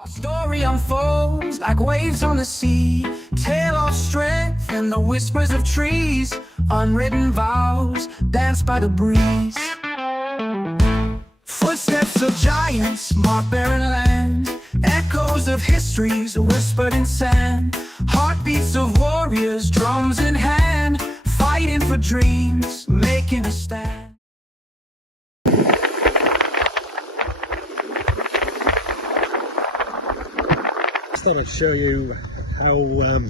Our story unfolds like waves on the sea, tale of strength and the whispers of trees, unwritten vows danced by the breeze. Footsteps of giants mark barren land, echoes of histories whispered in sand, heartbeats of warriors, drums in hand, fighting for dreams, making a stand. I thought I'd show you how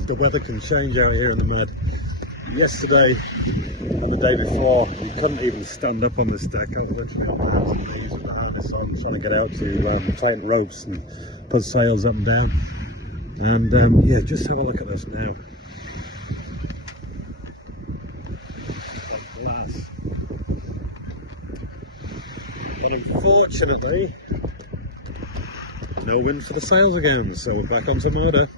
the weather can change out here in the mud. Yesterday and the day before, you couldn't even stand up on this deck. I was literally on my hands and knees with the harness on, trying to get out to tighten ropes and put sails up and down. And yeah, just have a look at this now. Glass. But unfortunately, no wind for the sails again, so we're back onto Malta.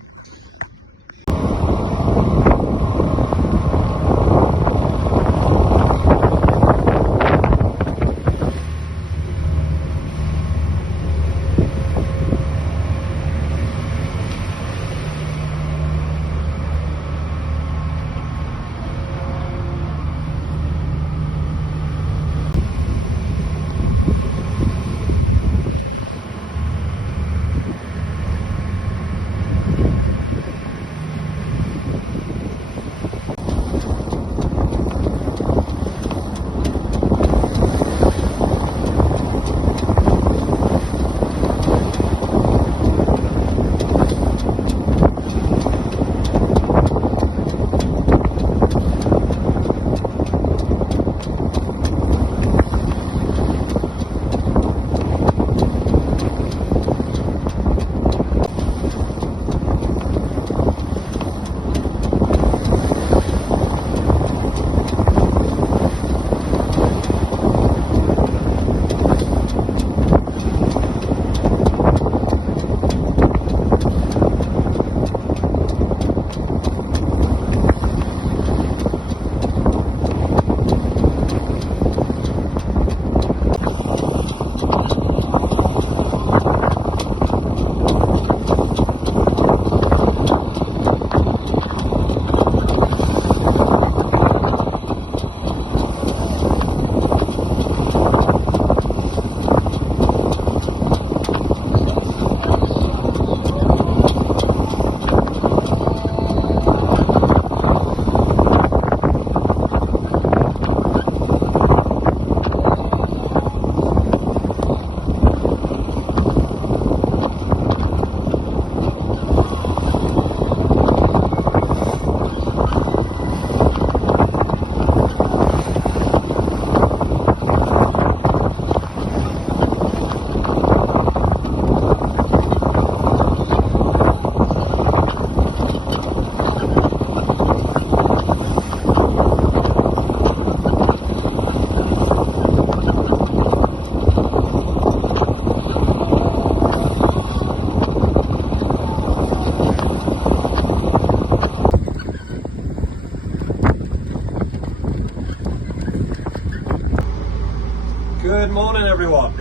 Good morning, everyone.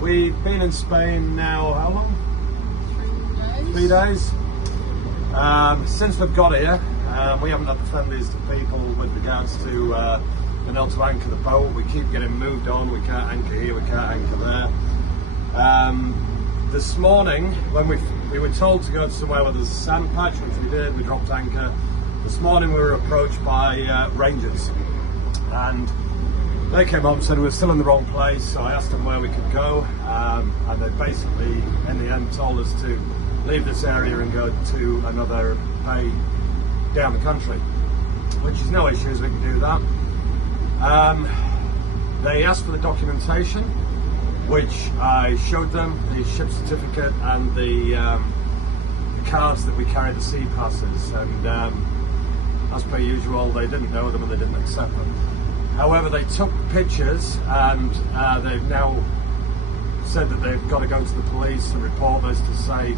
We've been in Spain now, how long? 3 days. Since we've got here, we haven't had the friendliest of people with regards to being able to anchor the boat. We keep getting moved on. We can't anchor here, we can't anchor there. This morning, when we were told to go to somewhere where there's a sand patch, which we did, we dropped anchor. This morning we were approached by rangers, and they came up and said we were still in the wrong place, so I asked them where we could go, and they basically, in the end, told us to leave this area and go to another bay down the country, which is no issues, we can do that. They asked for the documentation, which I showed them, the ship certificate and the cards that we carry, the sea passes, and as per usual, they didn't know them and they didn't accept them. However, they took pictures, and they've now said that they've got to go to the police and report this to say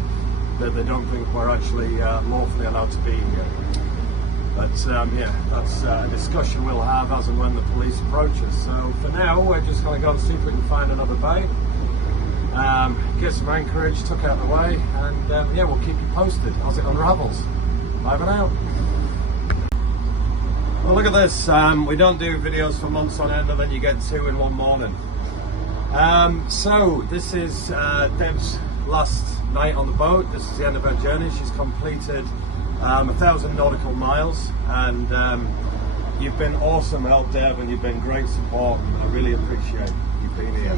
that they don't think we're actually lawfully allowed to be here. But yeah, that's a discussion we'll have as and when the police approach us. So for now, we're just going to go and see if we can find another bay, get some anchorage, tuck out the way, and yeah, we'll keep you posted as it unravels. Bye for now. Well, look at this. We don't do videos for months on end and then you get two in one morning. So this is Deb's last night on the boat. This is the end of her journey. She's completed 1,000 nautical miles, and you've been awesome help, Deb, and you've been great support. I really appreciate you being here.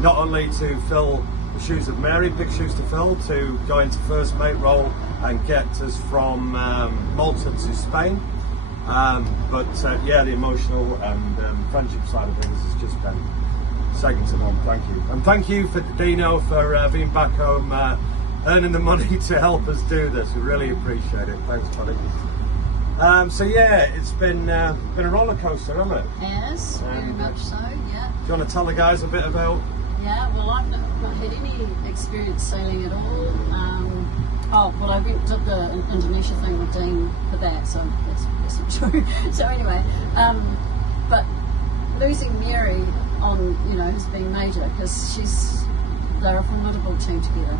Not only to fill the shoes of Mary, big shoes to fill, to go into first mate role and get us from Malta to Spain, but yeah, the emotional and friendship side of things has just been second to none. Thank you. And thank you for Dino for being back home, earning the money to help us do this. We really appreciate it. Thanks, buddy. So yeah, it's been a roller coaster, hasn't it? Yes, very much so, yeah. Do you want to tell the guys a bit about? Yeah, well, I've not had any experience sailing at all. Oh, well, I did the Indonesia thing with Dean for that, so that's not true. So anyway, but losing Mary on, has been major, because they're a formidable team together.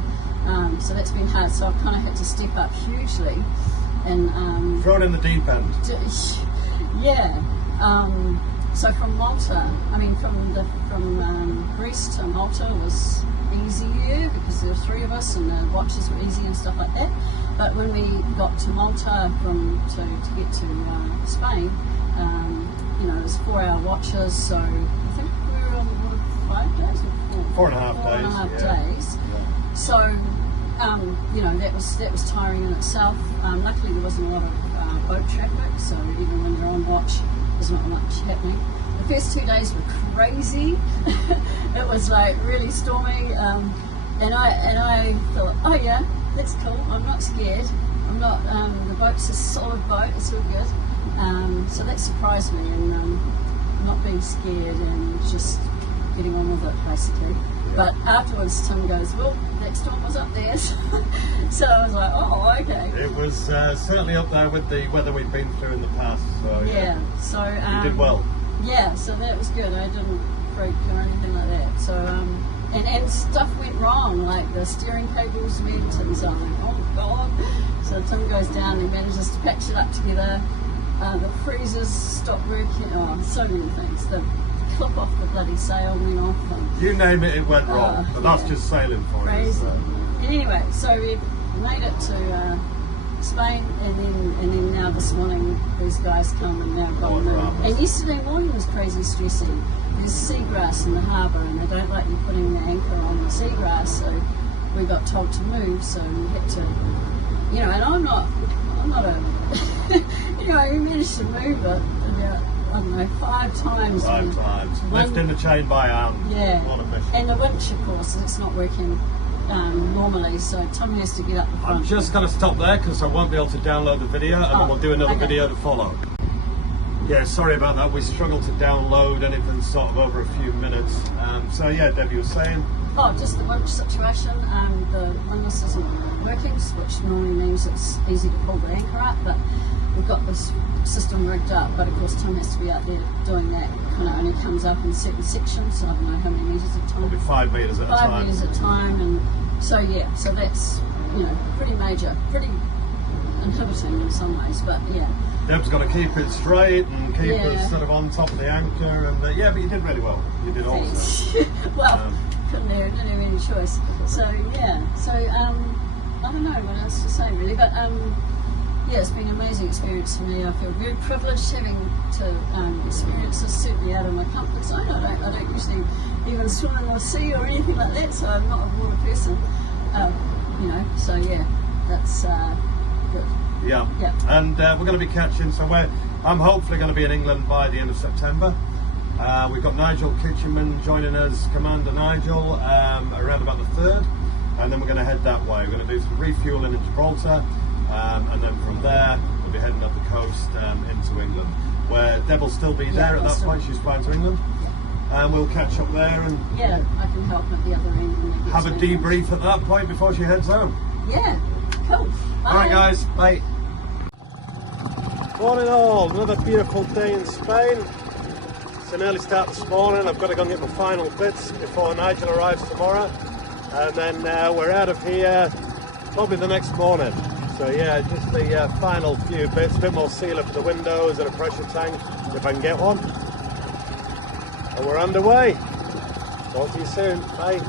So that's been hard. So I've kind of had to step up hugely and throw it in the deep end. Yeah. So from Malta, from Greece to Malta was easier because there were three of us and the watches were easy and stuff like that. But when we got to Malta to get to Spain, it was 4-hour watches. So I think we were on 5 days or 4.5 days. Yeah. So that was tiring in itself. Luckily there wasn't a lot of boat traffic, so even when you're on watch, there's not much happening. The first 2 days were crazy. It was like really storming, and I thought, oh yeah, that's cool. I'm not scared. I'm not. The boat's a solid boat. It's all good. So that surprised me, and not being scared and just getting on with it basically. But afterwards, Tim goes, well, that storm was up there. So I was like, oh, okay. It was certainly up there with the weather we've been through in the past. So yeah. So you did well. Yeah, so that was good. I didn't freak or anything like that. So and stuff went wrong, like the steering cables went, and so I'm like, oh god. So Tim goes down and manages to patch it up together. The freezers stopped working. Oh, so many things. The clip off the bloody sail went off. And, you name it, it went wrong. But that's just sailing for you. So. Anyway, so we made it to Spain, and then now this morning these guys come and now gone in. And yesterday morning was crazy stressy. There's seagrass in the harbour, and they don't like you putting the anchor on the seagrass, so we got told to move. So we had to, and I'm not a, we managed to move it about, I don't know, 5 times. 5 times. Lifting the chain by hand. Yeah. What a mission. And the winch, of course, it's not working normally, so Tom has to get up the front. I'm just going to stop there because I won't be able to download the video, and then we'll do another video to follow. Yeah, sorry about that. We struggled to download anything sort of over a few minutes. So yeah, Debbie was saying. Oh, just the winch situation. The windlass isn't working, which normally means it's easy to pull the anchor up, but we've got this system rigged up, but of course Tom has to be out there doing that. Kind of only comes up in certain sections, so I don't know how many metres at a time. Probably 5 metres at a time. 5 metres at a time, and so yeah, so that's pretty major, pretty inhibiting in some ways, but yeah. Deb's got to keep it straight and keep us sort of on top of the anchor, and yeah, but you did really well. You did awesome. Well, didn't have any choice. So yeah, so I don't know what else to say really, but yeah, it's been an amazing experience for me. I feel very privileged having to experience this, certainly out of my comfort zone. I don't usually even swim in the sea or anything like that, so I'm not a water person. So yeah, that's good. Yeah. And we're going to be catching, I'm hopefully going to be in England by the end of September. We've got Nigel Kitchenman joining us, Commander Nigel, around about the 3rd, and then we're going to head that way. We're going to do some refueling in Gibraltar, and then from there we'll be heading up the coast into England, where Deb will still be there at that point. She's flying to England, and we'll catch up there and I can help at the other end when have a debrief at that point before she heads home. Yeah, cool. Bye. Alright guys, bye. All in all, another beautiful day in Spain. It's an early start this morning. I've got to go and get my final bits before Nigel arrives tomorrow. and then we're out of here probably the next morning. So yeah, just the final few bits, a bit more sealer for the windows and a pressure tank, if I can get one. And we're underway. Talk to you soon. Bye.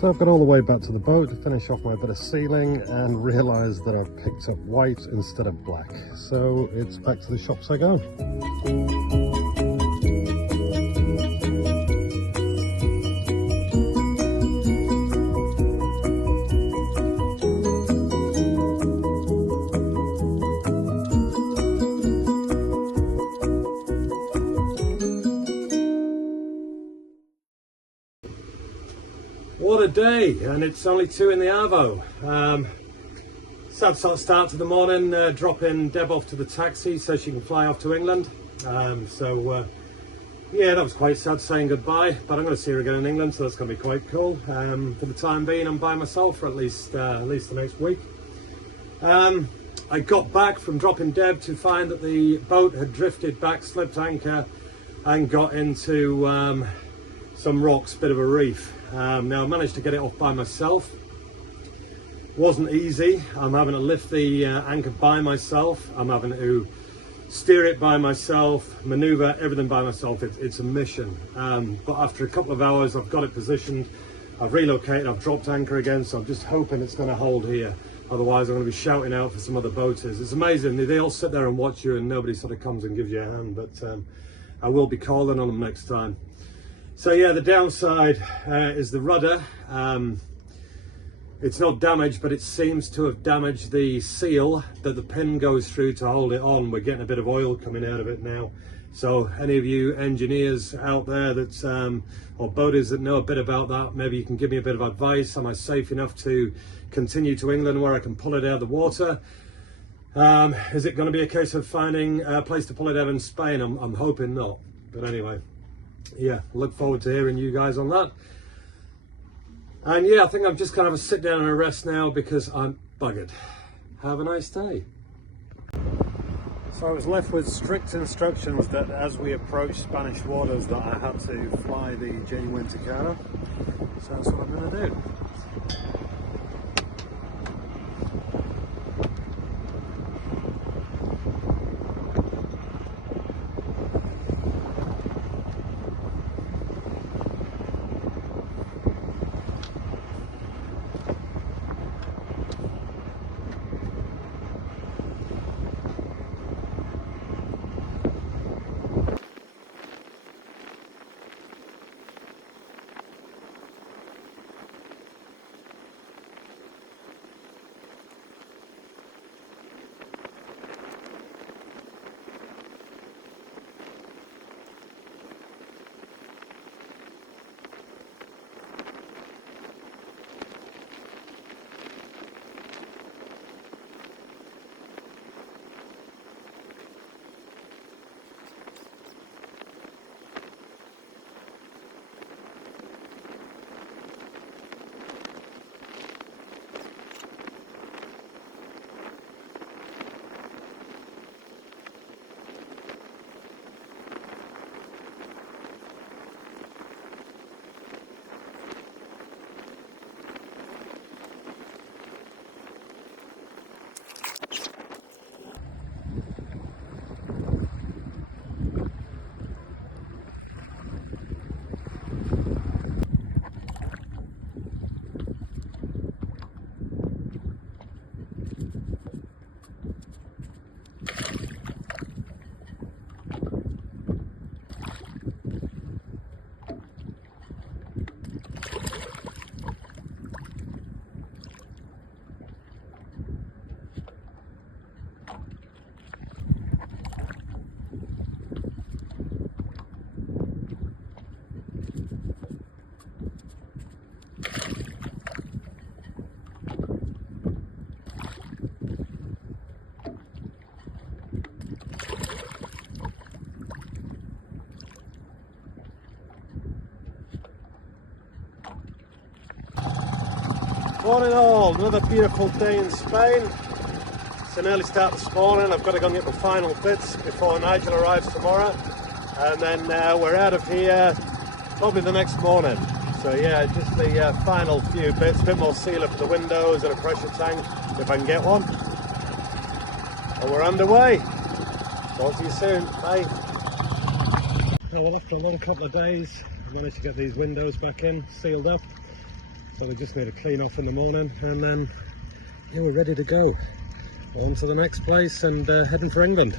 So I've got all the way back to the boat to finish off my bit of sealing and realised that I've picked up white instead of black. So it's back to the shops I go. What a day, and it's only 2 in the Arvo. Sad sort of start to the morning, dropping Deb off to the taxi so she can fly off to England. Yeah, that was quite sad saying goodbye, but I'm going to see her again in England, so that's going to be quite cool. For the time being, I'm by myself for at least the next week. I got back from dropping Deb to find that the boat had drifted back, slipped anchor, and got into some rocks, bit of a reef. Now I managed to get it off by myself. Wasn't easy. I'm having to lift the anchor by myself. I'm having to steer it by myself, maneuver everything by myself. It's a mission. But after a couple of hours, I've got it positioned. I've relocated. I've dropped anchor again. So I'm just hoping it's going to hold here. Otherwise, I'm going to be shouting out for some other boaters. It's amazing. They all sit there and watch you, and nobody sort of comes and gives you a hand. But I will be calling on them next time. So yeah, the downside is the rudder. It's not damaged, but it seems to have damaged the seal that the pin goes through to hold it on. We're getting a bit of oil coming out of it now. So any of you engineers out there that, or boaters that know a bit about that, maybe you can give me a bit of advice. Am I safe enough to continue to England where I can pull it out of the water? Is it going to be a case of finding a place to pull it out in Spain? I'm hoping not, but anyway. Yeah, look forward to hearing you guys on that. And yeah, I think I'm just kind of a sit down and a rest now because I'm buggered. Have a nice day. So I was left with strict instructions that as we approach Spanish waters that I had to fly the genuine Takata. So that's what I'm going to do. Morning all, another beautiful day in Spain. It's an early start this morning. I've got to go and get the final bits before Nigel arrives tomorrow, and then we're out of here probably the next morning. So yeah, just the final few bits, a bit more sealer for the windows and a pressure tank if I can get one. And we're underway. Talk to you soon, bye. Well, after another couple of days, I managed to get these windows back in, sealed up. So we just need to clean off in the morning, and then yeah, we're ready to go. On to the next place and heading for England.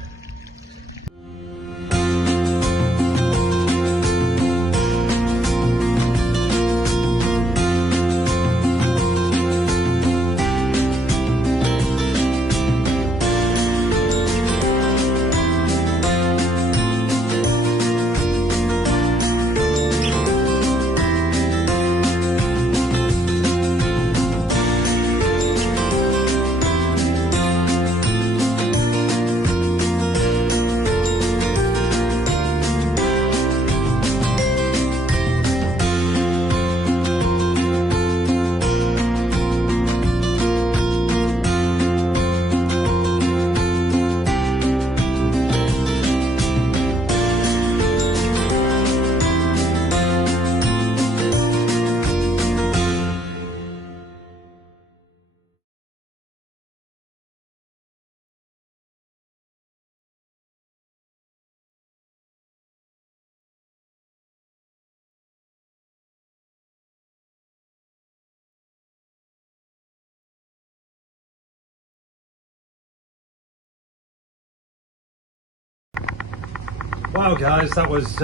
Wow guys, that was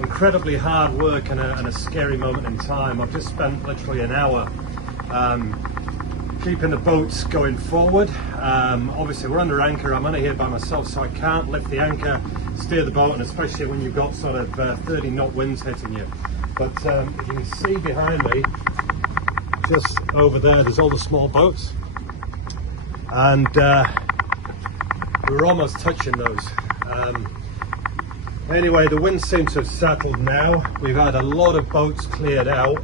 incredibly hard work and a scary moment in time. I've just spent literally an hour keeping the boats going forward. Obviously we're under anchor, I'm only here by myself, so I can't lift the anchor, steer the boat, and especially when you've got sort of 30 knot winds hitting you. But if you can see behind me, just over there's all the small boats, and we're almost touching those. Anyway, the winds seem to have settled now. We've had a lot of boats cleared out,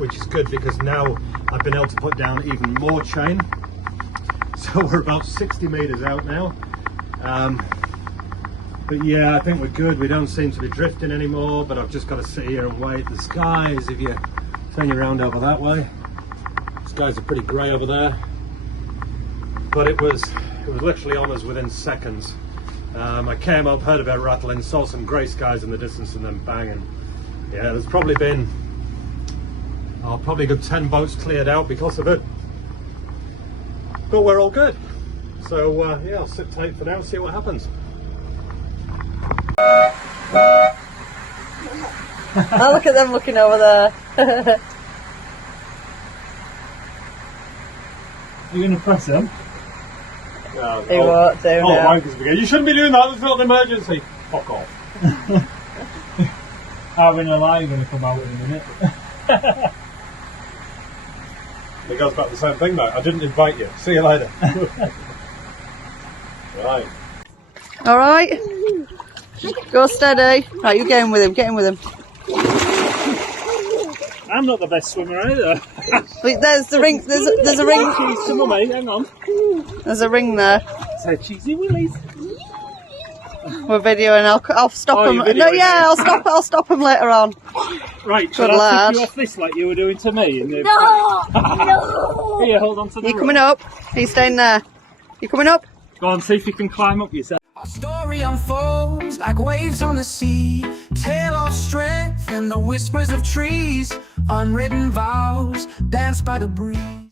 which is good because now I've been able to put down even more chain. So we're about 60 meters out now. But yeah, I think we're good. We don't seem to be drifting anymore, but I've just got to sit here and wait. The skies, if you turn you around over that way, the skies are pretty grey over there. But it was literally on us within seconds. I came up, heard about rattling, saw some grey skies in the distance, and then bang. And yeah, there's probably been probably a good 10 boats cleared out because of it. But we're all good. So yeah, I'll sit tight for now and see what happens. Oh, look at them looking over there. Are you going to press them? He won't do now. You shouldn't be doing that, it's not an emergency. Fuck off. Aaron and I are going to come out in a minute. It goes back to the same thing, mate. I didn't invite you. See you later. Right. Alright. Go steady. Right, you get in with him, get in with him. I'm not the best swimmer either. Wait, there's the ring, there's a ring. Cheese to mummy, hang on. There's a ring there. Say cheesy willies. We're videoing, I'll stop Oh, him. you're No, videoing yeah, I'll stop him later on. Right, Good shall I lad. pick you off this like you were doing to me? And No! No! Here, hold on to the You rope. coming up? He's staying there. You coming up? Go on, see if you can climb up yourself. Our story unfolds like waves on the sea, tale of strength and the whispers of trees, unwritten vows danced by the breeze.